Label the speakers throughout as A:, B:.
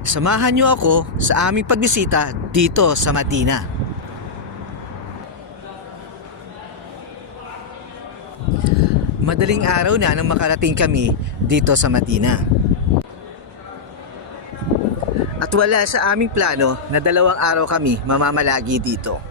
A: Samahan niyo ako sa aming pagbisita dito sa Madina. Madaling araw na nang makarating kami dito sa Madina. At wala sa aming plano na dalawang araw kami mamamalagi dito.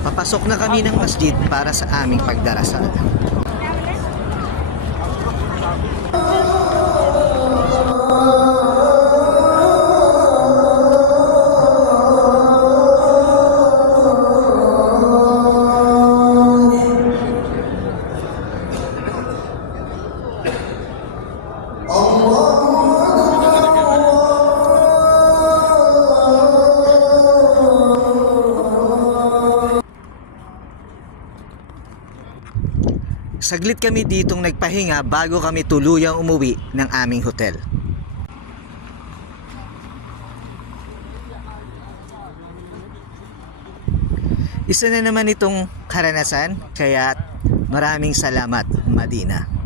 A: Papasok na kami ng masjid para sa aming pagdarasal. Saglit kami ditong nagpahinga bago kami tuluyang umuwi ng aming hotel. Isa na naman itong karanasan, kaya maraming salamat, Madina.